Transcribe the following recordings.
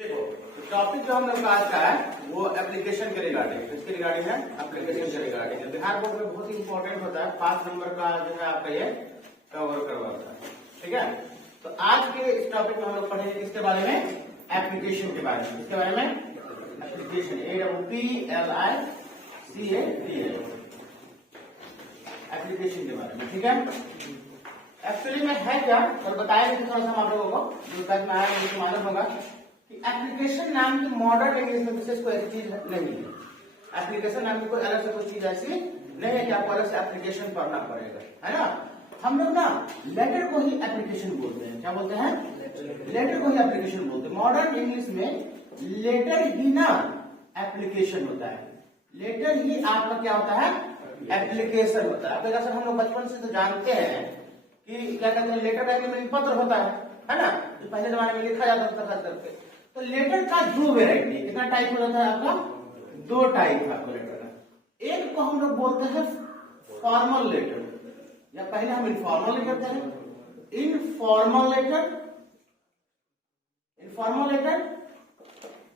देखो टॉपिक जो हम लोग का आज का है वो एप्लीकेशन के रिगार्डिंग, किसके रिगार्डिंग है? एप्लीकेशन के रिगार्डिंग। बिहार बोर्ड में बहुत ही इंपॉर्टेंट होता है, 5 नंबर का जो है आपका ये कवर करवाता है। ठीक है, तो आज के इस टॉपिक में हम लोग पढ़ेंगे किसके बारे में? एप्लीकेशन के बारे में। इसके बारे में एप्लीकेशन, APPLICATN, एप्लीकेशन के बारे में। ठीक है, एक्चुअली में है क्या और बताया थोड़ा सा हम आप लोगों को जो तक में आया मुझे मालूम होगा कि एप्लीकेशन नाम की मॉडर्न इंग्लिश में विशेष कोई चीज नहीं है। एप्लीकेशन नाम की कोई अलग से कोई चीज ऐसी नहीं है कि आपको अलग से एप्लीकेशन पढ़ना पड़ेगा, है ना। हम लोग ना लेटर को ही एप्लीकेशन बोलते हैं। क्या बोलते हैं? लेटर को ही एप्लीकेशन बोलते हैं। मॉडर्न इंग्लिश में लेटर ही ना एप्लीकेशन होता है, लेटर ही आपका क्या होता है? एप्लीकेशन होता है। अब जैसे हम लोग बचपन से तो जानते हैं कि क्या कहते हैं, लेटर टाइप में पत्र होता है ना, जो पहले जमाने में लिखा जाता था खत करके। तो लेटर का दो वेराइटी, कितना टाइप होता है आपका? 2 टाइप है आपका लेटर का। एक को हम लोग बोलते हैं फॉर्मल लेटर, या पहले हम इनफॉर्मल लेटर कहते हैं, इनफॉर्मल लेटर,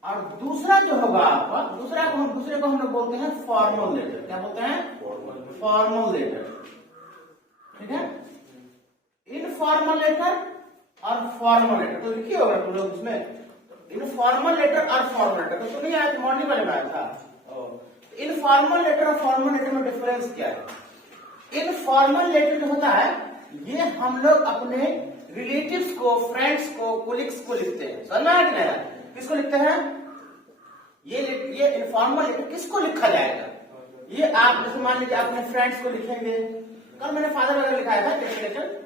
और दूसरा जो होगा आपका, दूसरे को हम लोग बोलते हैं फॉर्मल लेटर। क्या बोलते हैं? Formal letter. ठीक है, इनफॉर्मल लेटर और फॉर्मल लेटर। तो लिखिए होगा तुम लोग इसमें इनफॉर्मल लेटर और फॉर्मल लेटर। तो सुनिए आज मॉर्निंग वाले में आया था। इनफॉर्मल लेटर और फॉर्मल लेटर में डिफरेंस क्या है? इनफॉर्मल लेटर जो होता है ये हम लोग अपने रिलेटिव्स को, फ्रेंड्स को, कोलिग्स को लिखते हैं। समझ में आया कि नहीं? किसको लिखते हैं? ये इनफॉर्मल लेटर किसको लिखा जाएगा? ये आप जैसे मान लीजिए अपने फ्रेंड्स को लिखेंगे। कल मैंने फादर वगैरह लिखाया था लेटर,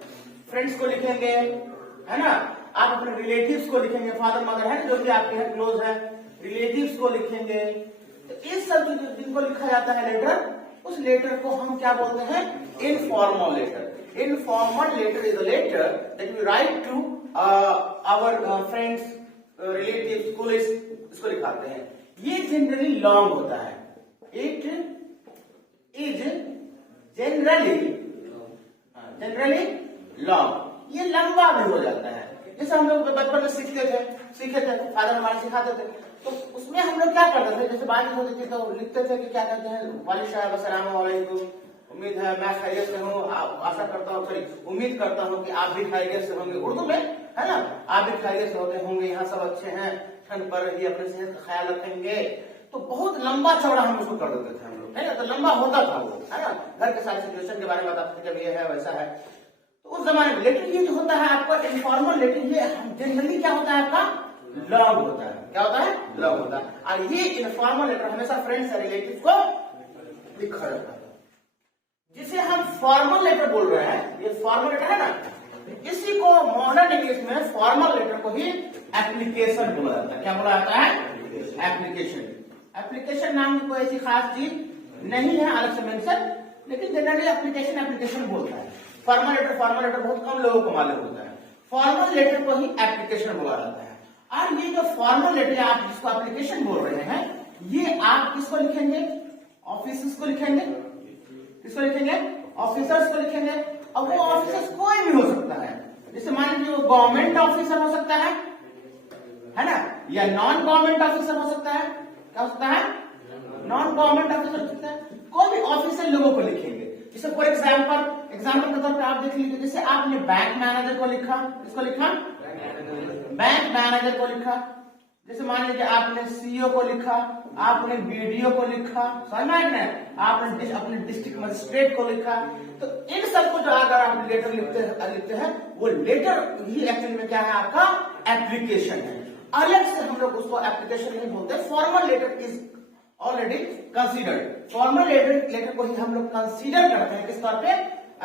फ्रेंड्स को लिखेंगे, है ना। आप अपने रिलेटिव्स को लिखेंगे, फादर मदर है जो भी आपके हैं क्लोज है, रिलेटिव्स को लिखेंगे। तो इस सब जिनको लिखा जाता है लेटर, उस लेटर को हम क्या बोलते हैं? Informal letter. Informal letter is a letter that we write to our friends, relatives, colleagues, इसको लिखाते हैं। ये जनरली लॉन्ग होता है। इट इज जनरली लॉन्ग, ये लंबा भी हो जाता है। जैसे हम लोग बचपन में सीखे थे, फादर हमारे सिखाते थे, तो उसमें हम लोग क्या करते थे, जैसे बात होती थी तो लिखते थे कि क्या कहते हैं, वालिद साहब अस्सलाम वालेकुम, उम्मीद है मैं खैरियत से हूँ, आशा करता हूँ, सॉरी उम्मीद करता हूँ कि आप भी खैरियत से होंगे, उर्दू में है ना, आप भी खैरियत से होंगे, यहाँ सब अच्छे हैं, ठंड पड़ रही है, अपने सेहत का ख्याल रखेंगे। तो बहुत लंबा चौड़ा हम उसको कर देते थे हम लोग, है ना। तो लंबा होता था वो, है ना, घर के सारे सिचुएशन के बारे में बताते थे, जब ये है वैसा है। तो उस जमाने में लेकिन ये जो होता है आपका इनफॉर्मल लेटर, ये जनरली क्या होता है आपका? लॉन्ग होता है। क्या होता है? लॉन्ग होता है। और ये इनफॉर्मल लेटर हमेशा फ्रेंड्स या रिलेटिव को लिखा जाता है। जिसे हम फॉर्मल लेटर बोल रहे हैं, ये फॉर्मल लेटर है ना, इसी को मॉडर्न इंग्लिश में फॉर्मल लेटर को ही एप्लीकेशन बोला जाता है। क्या बोला जाता है? एप्लीकेशन। एप्लीकेशन नाम की कोई ऐसी खास चीज नहीं है अलग से मेंशन, लेकिन जनरली एप्लीकेशन बोलता है। फॉर्मल लेटर बहुत कम लोगों को मालूम होता है। फॉर्मल लेटर को ही एप्लीकेशन बोला जाता है। और ये जो फॉर्मल लेटर आप जिसको एप्लीकेशन बोल रहे हैं, ये आप किसको लिखेंगे? ऑफिसर्स को लिखेंगे। किसको लिखेंगे? ऑफिसर्स को लिखेंगे। अब वो ऑफिसर्स कोई भी हो सकता है, जैसे मान लीजिए वो गवर्नमेंट ऑफिसर हो सकता है ना, या नॉन गवर्नमेंट ऑफिसर हो सकता है। क्या हो सकता है? नॉन गवर्नमेंट ऑफिसर हो सकता है। कोई भी ऑफिसर लोगों को लिखेंगे। जैसे फॉर एग्जाम्पल के तौर पर आप देख लीजिए, जैसे आपने बैंक मैनेजर को लिखा, किसको लिखा? बैंक मैनेजर को लिखा। जैसे मान लीजिए आपने सीईओ को लिखा, आपने बीडीओ को लिखा, समझ में आया ना, आपने अपने डिस्ट्रिक्ट मजिस्ट्रेट को लिखा। तो इन सबको जो अगर आप लेटर लिखते हैं वो लेटर ही एक्चुअली में क्या है? आपका एप्लीकेशन है। अलग से हम लोग उसको एप्लीकेशन नहीं बोलते। Formal letter is already considered. Formal letter को ही हम लोग कंसीडर करते हैं किस तौर पे?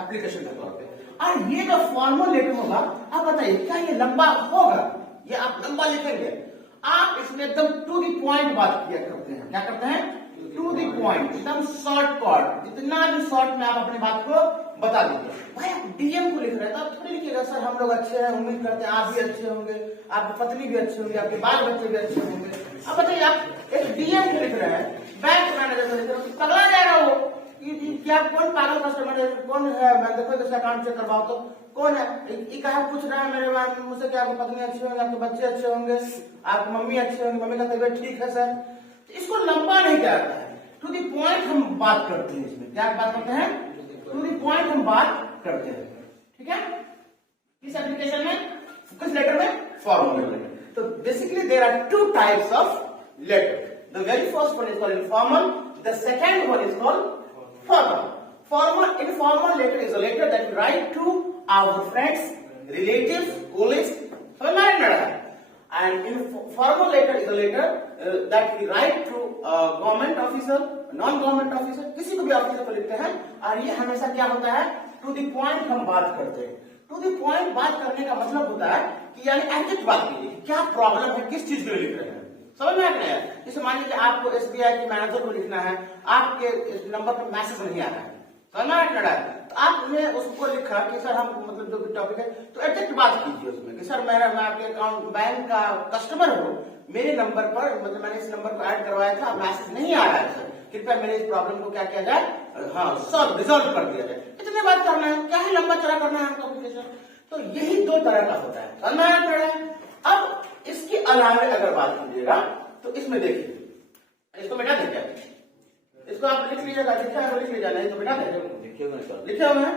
एप्लीकेशन के तौर पे। और ये जो फॉर्मल लेटर होगा, आप बताइए क्या ये लंबा होगा? ये आप लंबा लिखेंगे? आप इसमें एकदम टू द पॉइंट बात किया करते हैं। क्या करते हैं? टू द पॉइंट, एकदम शॉर्ट कट, जितना भी शॉर्ट में आप अपनी बात को बता दीजिए। भाई आप डीएम को लिख रहे हैं तो आप थोड़ी लिखिएगा सर हम लोग अच्छे हैं, उम्मीद करते हैं आप भी अच्छे होंगे, आपकी पत्नी भी अच्छी होंगी, आपके बाल बच्चे भी अच्छे होंगे। अब बताइए आप एक डीएम को लिख रहे हैं, बैंक मैनेजर को लिख रहे हैं, तो पगला जाएगा वो। क्या कौन पागल कस्टमर है, कौन है, मैं देखो जैसे अकाउंट चेक करवाओ तो कौन है, ये कहा पूछ रहा है मेरे मुझसे कि आपकी पत्नी अच्छी होंगे, आपके बच्चे अच्छे होंगे, आपकी मम्मी अच्छी होंगी, मम्मी का तबीयत ठीक है सर। तो इसको लंबा नहीं करता है, टू द पॉइंट हम बात करते हैं। इसमें क्या बात करते हैं, टू द पॉइंट हम बात करते हैं, ठीक है। किस एप्लीकेशन में, किस लेटर में, फॉर्मल लेटर। तो basically there are two types of letter. The very first one is called informal, the second one is called formal. Informal letter is a letter that we write to our friends, relatives, colleagues. समझ में आ रहा है? And informal letter is a letter that we write to government officer, non-government officer, किसी को भी officer को लिखते हैं। और ये हमेशा क्या होता है, टू द पॉइंट हम बात करते हैं। टू द पॉइंट बात करने का मतलब होता है कि यानी एग्जैक्ट बात कीजिए, क्या प्रॉब्लम है, किस चीज के लिए लिख रहे हैं, समझ में आ रहा है। जैसे मान लीजिए आपको एसबीआई के मैनेजर को लिखना है, आपके नंबर पर मैसेज नहीं आ रहा है, समझ में आ रहा है, तो आपने उसको लिखा कि सर हम मतलब जो भी टॉपिक है, तो एग्जैक्ट बात कीजिए उसमें कि सर मैं आपके अकाउंट बैंक का कस्टमर हूँ, मेरे नंबर पर मतलब मैंने इस नंबर को ऐड करवाया था, मैसेज नहीं आ रहा है सर, कृपया मेरे इस प्रॉब्लम को क्या किया जाए, हाँ सॉल्व रिजॉल्व कर दिया जाए। इतने बात करना है, क्या है लंबा चौड़ा करना है आपका एप्लीकेशन। तो यही दो तरह का होता है, समझ में आ रहा है। अब इसके अलावा अगर बात कीजिएगा तो इसमें देखिए, इसको बेटा देखिए, इसको आप लिख लीजिएगा, लिखा है तो लिख लीजिएगा, नहीं तो बेटा देखिए लिखे हुए हैं,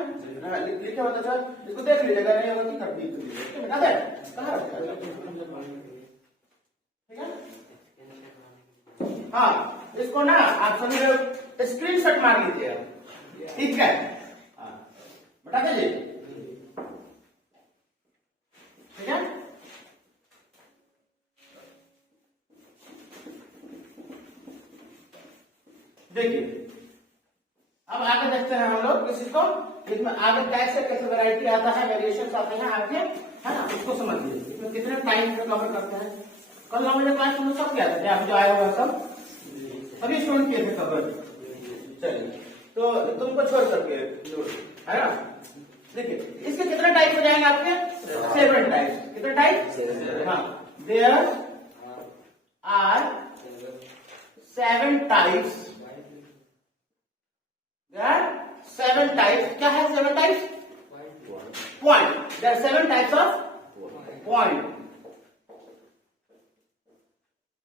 लिखे हुए तो सर इसको देख लीजिएगा, नहीं होगा कि कर दीजिए बेटा दे कहाँ रखा, ठीक है। हाँ इसको ना आप समझ स्क्रीनशॉट मार लीजिएगा, ठीक है, बता दीजिए, ठीक है। देखिए अब आगे देखते हैं हम लोग किसी को, इसमें आगे कैसे कैसे वैरायटी आता है, वेरिएशंस आते हैं आगे, है ना, उसको समझिए। इसमें कितने टाइम पे कवर करते हैं, कल हमने क्लास में सब किया था, क्या जो आया हुआ सब सभी स्टूडेंट किए थे कवर। चलिए तो तुमको छोड़ सकते है ना। देखिए इसके कितने टाइप हो जाएंगे आपके, 7 टाइप्स। कितने टाइप, हाँ देयर आर 7 टाइप्स, 7 टाइप्स। क्या है 7 types, point, there are 7 types of point.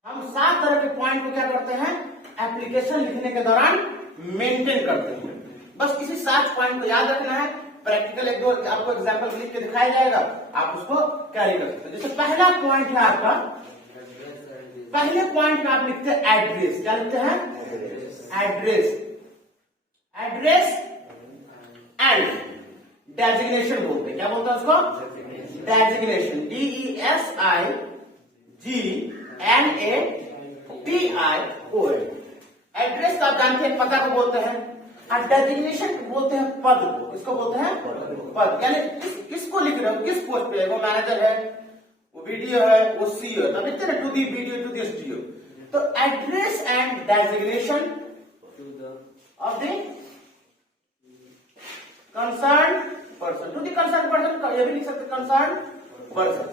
हम 7 तरह के पॉइंट को क्या करते हैं, एप्लीकेशन लिखने के दौरान मेंटेन करते हैं। बस किसी 7 पॉइंट को याद रखना है, प्रैक्टिकल एक दो आपको एग्जांपल लिख के दिखाया जाएगा, आप उसको कैरी कर सकते हैं। जैसे पहला पॉइंट है आपका, पहले पॉइंट में आप लिखते हैं एड्रेस। क्या लिखते हैं, एड्रेस, एड्रेस एंड डेजिग्नेशन बोलते हैं। क्या बोलते हैं उसको, डेजिग्नेशन, DESIGNATION। एड्रेस तो आप जानते हैं पता को बोलते हैं, और डेजिग्नेशन बोलते हैं पद को। इसको बोलते हैं पद, यानी किसको लिख रहे हो, किस पोस्ट पे है, वो मैनेजर है, वो वीडियो है, वो सीईओ है, तब लिखते हैं to the video to the studio. तो address and designation of the concern person, to the concern person, ये भी लिख सकते कंसर्न पर्सन।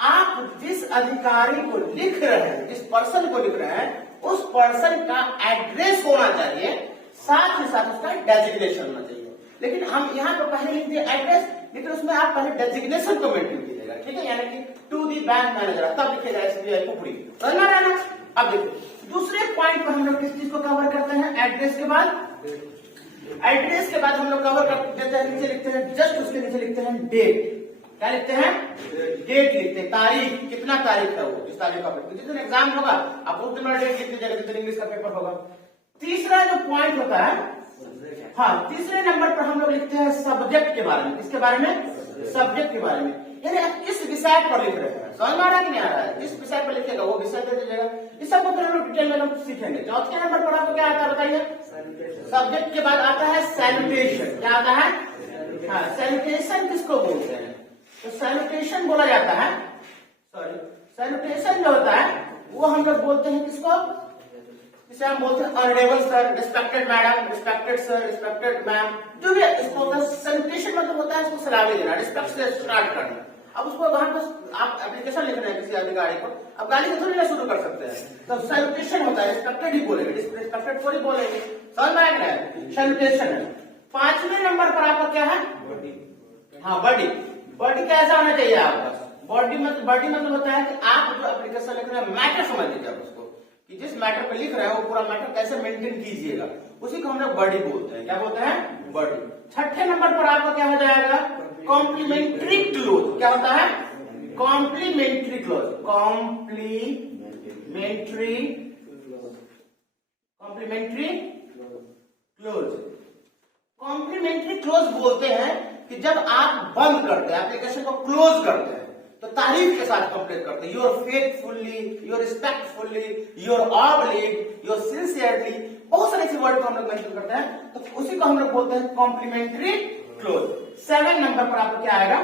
आप जिस अधिकारी को लिख रहे हैं, जिस पर्सन को लिख रहे हैं, उस पर्सन का एड्रेस होना चाहिए, साथ ही साथ उसका डेजिग्नेशन होना चाहिए। लेकिन हम यहाँ पर पहले लिख दिए एड्रेस, लेकिन उसमें आप पहले डेजिग्नेशन को मेंटेन कीजिएगा, ठीक है, यानी कि टू दी बैंक मैनेजर, तब लिखेगा एसबीआई कुपड़ी, समझना रहना। अब देखिए दूसरे पॉइंट पर हम लोग किस चीज को कवर करते हैं, एड्रेस के बाद, एड्रेस के बाद हम लोग कवर कर देते हैं, नीचे लिखते हैं, जस्ट उसके नीचे लिखते हैं डेट। क्या लिखते हैं, डेट लिखते हैं, तारीख, कितना तारीख है वो, इस तारीख का जिस दिन एग्जाम होगा आप उस दिन वाला डेट लिख दीजिएगा, जिस दिन इंग्लिश का पेपर होगा। तीसरा जो पॉइंट होता है, हाँ तीसरे नंबर पर हम लोग लिखते हैं सब्जेक्ट के बारे में। किसके बारे में, सब्जेक्ट के बारे में, यानी आप किस विषय पर लिख रहे हैं, समझ में आ रहा है कि नहीं आ रहा है, किस विषय पर लिखेगा वो विषय दे दीजिएगा। इस सबको फिर हम लोग डिटेल में लोग सीखेंगे। चौथे नंबर पर आपको क्या आता है बताइए, सब्जेक्ट के बाद आता है सैल्यूटेशन। क्या आता है, हाँ सैल्यूटेशन किसको बोलते हैं, तो सैल्यूटेशन बोला जाता है, सॉरी सैल्यूटेशन जो होता है वो हम लोग बोलते हैं किसको, इसे हम बोलते हैं honourable sir, respected madam, respected sir, respected ma'am, जो भी इसको सैल्यूटेशन मतलब होता है इसको सलामी देना, रिस्पेक्ट से स्टार्ट करना। अब उसको वहां पर आप एप्लीकेशन लिख रहे हैं किसी अधिकारी को, अब गाली से थोड़ी ना शुरू कर सकते हैं, तो सैल्यूटेशन होता है, रिस्पेक्टेड ही बोलेंगे, रिस्पेक्टेड थोड़ी बोलेंगे, समझ में आ रहा है, सैल्यूटेशन है। 5वें नंबर पर आपका क्या है? हाँ, बॉडी। बॉडी कैसा होना चाहिए आपका? बॉडी मतलब होता है कि आप जो एप्लीकेशन लिख रहे हैं मैटर समझ लीजिए आप उसको, कि जिस मैटर पे लिख रहे हैं वो पूरा मैटर कैसे मेंटेन कीजिएगा, उसी को हम लोग बॉडी बोलते हैं। क्या बोलते हैं? बॉडी। 6ठे नंबर पर आपका क्या हो जाएगा? Complimentary close. क्या होता है? Complimentary close. Complimentary close. Complimentary close बोलते हैं कि जब आप बंद करते हैं, एप्लीकेशन को क्लोज करते हैं, तो तारीफ के साथ कंप्लीट करते हैं, your faithfully, your respectfully, your oblique, your sincerely, बहुत सारे ऐसे वर्ड को हम लोग मेंशन करते हैं, तो उसी को हम लोग बोलते हैं कॉम्प्लीमेंट्री क्लोज। 7 नंबर पर आपको क्या आएगा?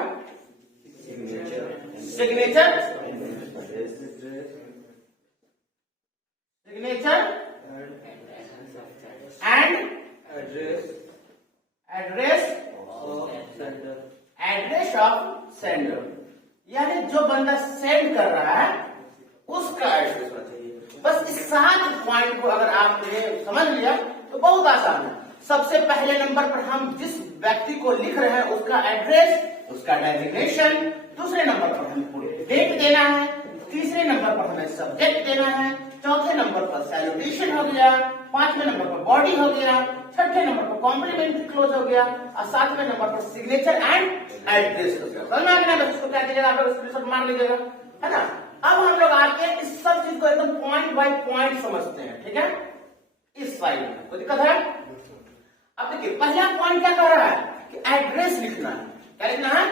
Signature and address of sender, यानी जो बंदा सेंड कर रहा है उसका एड्रेस होना चाहिए। बस इस 7 पॉइंट को अगर आपने समझ लिया तो बहुत आसान है। सबसे पहले नंबर पर हम जिस व्यक्ति को लिख रहे हैं उसका एड्रेस, उसका डेजिग्नेशन, दूसरे नंबर पर हमें पूरी डेट देना है, तीसरे नंबर पर हमें सब्जेक्ट देना है, चौथे नंबर पर सैल्यूटेशन हो गया, 5वें नंबर पर बॉडी हो गया, 6ठे नंबर पर कॉम्प्लीमेंट्री क्लोज हो गया, और 7वें नंबर पर सिग्नेचर एंड एड्रेस हो गया। समझ में आ गया? बस इसको क्या कीजिएगा, आप लोग स्क्रीनशॉट मार लीजिएगा, है ना। अब हम लोग आके इस सब चीज को एकदम पॉइंट बाय पॉइंट समझते हैं, ठीक है, इस फाइल में। कोई दिक्कत है? अब देखिए, पहला पॉइंट क्या कर रहा है कि एड्रेस लिखना है। क्या लिखना है?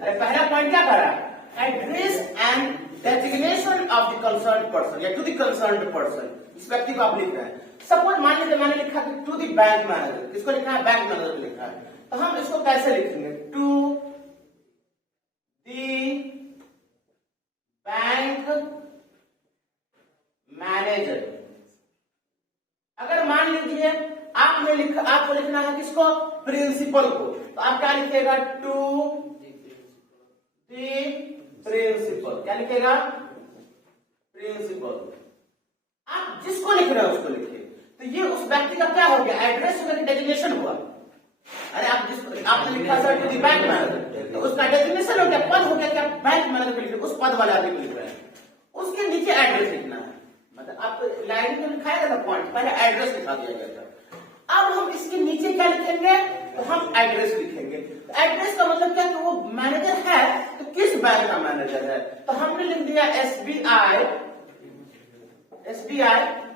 अरे पहला पॉइंट क्या कर रहा है? Address and designation of the concerned person, या टू द कंसर्न्ड पर्सन, इस व्यक्ति को आप लिख रहे हैं। सपोज मान लीजिए मैंने लिखा कि टू द बैंक मैनेजर, किसको लिखना है? बैंक मैनेजर को लिखा है, तो हम इसको कैसे लिखेंगे? To the bank manager. अगर मान लीजिए आपको लिखना है किसको? प्रिंसिपल को, तो आप क्या लिखेगा? To the principal. क्या लिखेगा? प्रिंसिपल। आप जिसको लिख रहे हो उसको लिखिए। तो ये उस व्यक्ति का क्या हो गया? एड्रेस हो गया, डेजिग्नेशन हुआ। अरे आपने लिखा sir to the bank manager, तो उसका डेजिग्नेशन हो गया, पद हो गया, क्या? बैंक मैनेजर को लिख, उस पद वाले आदमी को लिख रहे हैं, उसके नीचे एड्रेस लिखना है। मतलब आप लाइन में लिखाया था पॉइंट, पहले एड्रेस लिखा दिया गया था। अब हम इसके नीचे क्या लिखेंगे? तो हम एड्रेस लिखेंगे। एड्रेस का मतलब क्या कि वो मैनेजर है, तो किस बैंक का मैनेजर है? तो हमने लिख दिया एसबीआई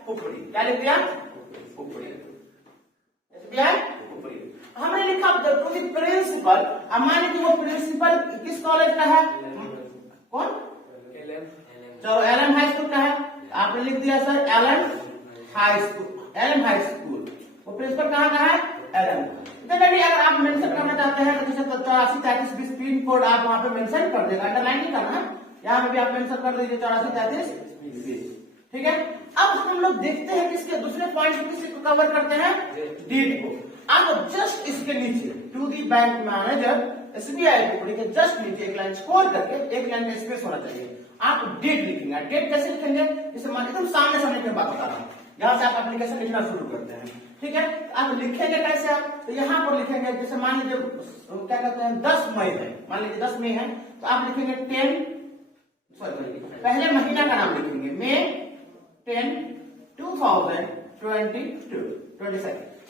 पुपरी। क्या लिख दिया? पुपरी। एसबीआई पुपरी। हमने लिखा टू द प्रिंसिपल। अब मान लीजिए वो प्रिंसिपल किस कॉलेज का है? कौन? तो एलएम हाई स्कूल का है, आपने लिख दिया सर एलएम हाई स्कूल। वो प्रिंसिपल कहाँ का है? एलएम। अगर आप मेंशन करना चाहते हैं तो जैसे 84-33-20 पिन कोड आप वहां पे मेंशन कर देगा, अंडरलाइन नहीं करना, यहाँ पे भी आप मेंशन कर दीजिए 84-33-20। ठीक है। अब हम लोग देखते हैं कि इसके दूसरे पॉइंट किसी को कवर करते हैं? डेट को। आप जस्ट इसके नीचे to the bank manager SBI Pupri के जस्ट नीचे एक लाइन स्कोर करके एक लाइन का स्पेस होना चाहिए, आप डेट लिखेंगे। डेट कैसे लिखेंगे? जैसे मान लीजिए सामने सामने की बात बता रहा हूँ, यहाँ से आप एप्लीकेशन लिखना शुरू करते हैं, ठीक है। आप लिखेंगे कैसे? आप तो यहाँ पर लिखेंगे, जैसे मान लीजिए क्या कहते हैं 10 मई है, मान लीजिए 10 मई है, तो आप लिखेंगे 10 पहले महीना का नाम लिखेंगे मई 10 2022,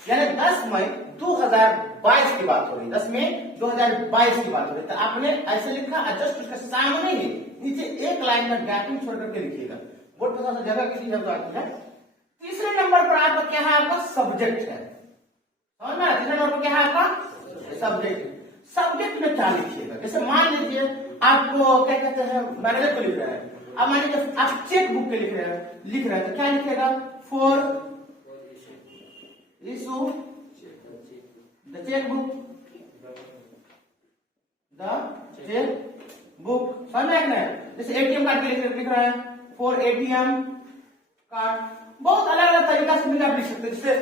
यानी 10 मई 2022 की बात हो रही है, 10 मई 2022 की बात हो रही है। तो आपने ऐसे लिखा, जस्ट उसका सामने ही नीचे एक लाइन में गैपिंग छोड़ करके लिखिएगा, बोर्ड पर थोड़ा सा जगह किसी जगह आती है। तीसरे नंबर पर आपका क्या है? आपका सब्जेक्ट है, समझ में? तीसरे नंबर पर क्या है आपका? सब्जेक्ट। सब्जेक्ट में क्या लिखिएगा? जैसे मान लीजिए आपको क्या कहते हैं मैनेजर को लिख रहा है, अब मान लीजिए आप चेक बुक के लिख रहे हैं, तो क्या लिखेगा? For issue the cheque book, समझ में? जैसे एटीएम कार्ड के लिख रहे हैं फॉर एटीएम कार्ड, बहुत अलग अलग तरीका से भी आप लिख सकते हैं। जैसे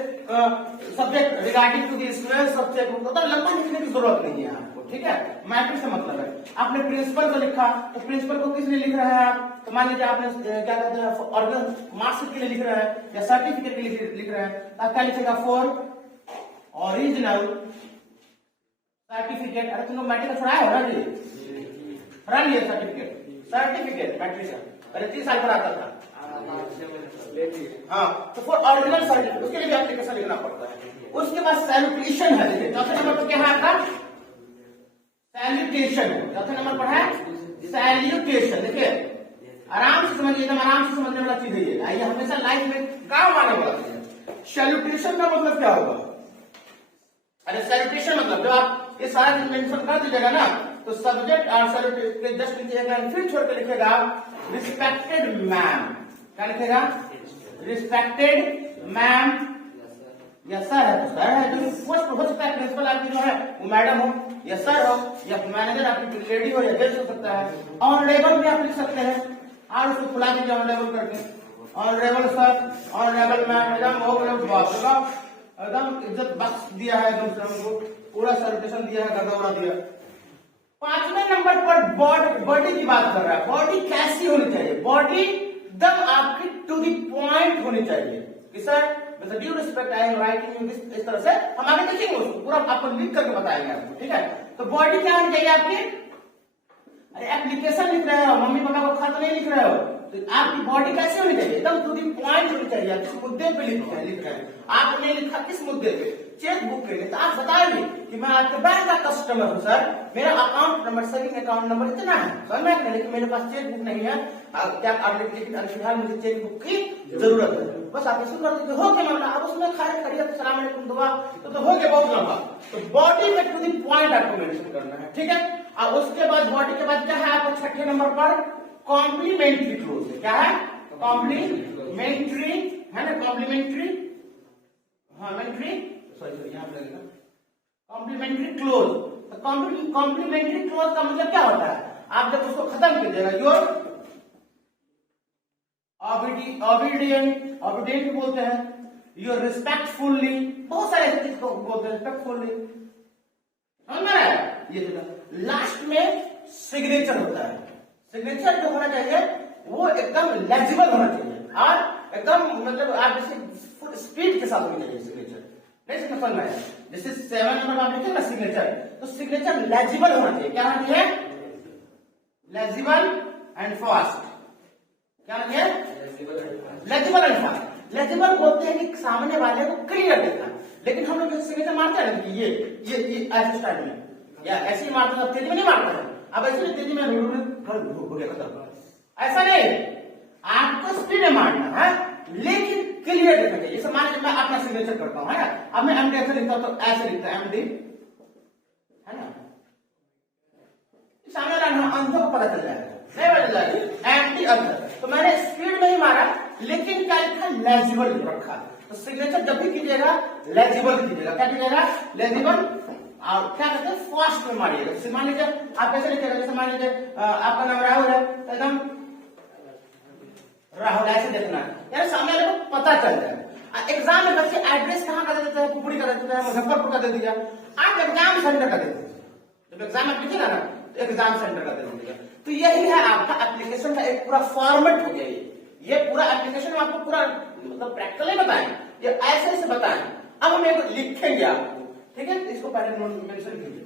subject regarding to the issuance of cheque book, तो लंबा लिखने की जरूरत नहीं है आपको, ठीक है। मैट्रिक्स से मतलब है आपने प्रिंसिपल को लिखा तो प्रिंसिपल को किस लिए लिख रहे हैं आप, तो मान लीजिए आपने क्या कहते हैं ऑर्गन मार्कशीट के लिए लिख रहे हैं या सर्टिफिकेट के लिए लिख रहे हैं, तो आप क्या लिखेगा फॉर ओरिजिनल सर्टिफिकेट। अरे तुम लोग मैट्रिक छुड़ाए हो ना जी, पढ़ा लिए सर्टिफिकेट मैट्रिक अरे 3 साल पर आता था। हाँ, तो फॉर ओरिजिनल सर्टिफिकेट उसके लिए भी एप्लीकेशन लिखना पड़ता है। उसके बाद सैल्यूटेशन है, देखिए चौथे नंबर पर क्या है आपका सैल्यूटेशन, चौथे नंबर पर है सैल्यूटेशन। देखिए आराम से समझिए, एकदम आराम से समझने वाला चीज है ये, आइए हमेशा लाइफ में काम आने वाला चीज है। सैल्यूटेशन का मतलब क्या होगा, अरे सैल्यूटेशन मतलब जब आप ये सारा मेंशन कर दीजिएगा ना तो सब्जेक्ट और सैल्यूट के जस्ट लिखिएगा, फिर छोड़ के लिखेगा रिस्पेक्टेड मैम, क्या लिखेगा रिस्पेक्टेड मैम या सर है तो सर है, जो पोस्ट हो सकता है प्रिंसिपल आपकी जो है वो मैडम हो या सर हो या मैनेजर आपकी लेडी हो या जेंट्स हो सकता है। ऑनरेबल भी आप लिख सकते हैं और उसको खुला दीजिए ऑनरेबल करके, ऑनरेबल सर ऑनरेबल मैम, एकदम हो गया एकदम इज्जत बख्श दिया है, एकदम से हमको पूरा सैल्यूटेशन दिया है, गदौरा दिया। 5वें नंबर पर बॉडी की बात कर रहा है, बॉडी कैसी होनी चाहिए, बॉडी एकदम आपकी टू द पॉइंट होनी चाहिए कि sir with due respect I am writing you इस तरह से हम आगे देखेंगे उसको पूरा आपको लिख करके बताएंगे आपको, ठीक है। तो बॉडी क्या होनी चाहिए आपकी, अरे एप्लीकेशन लिख रहे हो, मम्मी पापा को खत नहीं लिख रहे हो, तो आपकी बॉडी कैसी होनी चाहिए, एकदम टू दी पॉइंट होनी चाहिए। आप किस मुद्दे पे लिख रहे हैं, आपने लिखा किस मुद्दे पे, चेक बुक के लिए, तो आप बताइए कि मैं आपके बैंक का कस्टमर हूँ सर, मेरा account number saving account number इतना है सर, मैं लेकिन मेरे पास चेक बुक नहीं है, क्या लेकिन फिलहाल मुझे चेक बुक की जरूरत है, बस आप इसको कर दीजिए, हो गया मामला। अब उसमें खैर खड़िया सलाम अलैकुम दुआ तो हो गया बहुत लंबा। तो बॉडी में टू दी पॉइंट आपको मेंशन करना है, ठीक है। और उसके बाद बॉडी के बाद क्या है आपको 6ठे नंबर पर कॉम्प्लीमेंट्री क्लोज है, क्या है कॉम्प्लीमेंट्री है ना, कॉम्प्लीमेंट्री हाँ मेंट्री सॉरी यहाँ पे लगेगा कॉम्प्लीमेंट्री क्लोज। तो कॉम्प्लीमेंट्री क्लोज का मतलब क्या होता है, आप जब उसको खत्म कीजिएगा योर ऑबिडियंट बोलते हैं, योर रिस्पेक्टफुली, बहुत सारे ऐसे चीज को बोलते हैं रिस्पेक्टफुली, समझ रहा है। ये लास्ट में सिग्नेचर होता है, सिग्नेचर जो होना चाहिए वो एकदम लेजिबल होना चाहिए और एकदम मतलब आप जैसे फुल स्पीड के साथ होनी चाहिए सिग्नेचर, नहीं समझ में आया। जैसे 7 नंबर आप लिखे ना सिग्नेचर, तो सिग्नेचर लेजिबल होना चाहिए, क्या होना चाहिए लेजिबल एंड फास्ट, क्या होना चाहिए लेजिबल एंड फास्ट। लेजिबल बोलते हैं कि सामने वाले को क्लियर दिखना, लेकिन हम लोग सिग्नेचर मारते हैं कि ये ऐसे स्टाइल में या ऐसे ही मारते हैं, तेजी में नहीं मारते हैं। अब ऐसे तेजी में हो गया खत्म, ऐसा नहीं, आपको स्पीड में मारना है लेकिन क्लियर दिखना चाहिए। जैसे मान लीजिए मैं अपना सिग्नेचर करता हूँ, है ना, अब मैं एमडी ऐसे लिखता हूँ तो ऐसे लिखता है एमडी, है ना, सामने वाला अंधों को पता चल जाएगा, नहीं पता चलेगा एमडी अंधर। तो मैंने स्पीड में ही मारा लेकिन क्या लिखा लेजिबल रखा। तो सिग्नेचर जब भी कीजिएगा लेजिबल कीजिएगा, क्या कीजिएगा लेजिबल, और क्या कहते हैं फास्ट में मारिएगा। जैसे मान लीजिए आप कैसे लिखिएगा, जैसे मान लीजिए आपका नाम राहुल है, एकदम राहुल ऐसे देखना है, यार सामने वाले को पता चल जाए। एग्जाम में बच्चे एड्रेस कहाँ का दे देते हैं, पुपड़ी का दे देते हैं, मुजफ्फरपुर का दे दीजिए, आप एग्जाम सेंटर का दे दीजिए, जब एग्जाम आप लिखिएगा ना तो एग्जाम सेंटर का दे दीजिएगा। तो यही है आपका एप्लीकेशन का एक पूरा फॉर्मेट हो गया, ये पूरा एप्लीकेशन में आपको पूरा मतलब प्रैक्टिकल नहीं बताएं, ये ऐसे ऐसे बताएं। अब हम एक लिखेंगे आपको, ठीक है, इसको पहले नोट मेंशन कीजिए।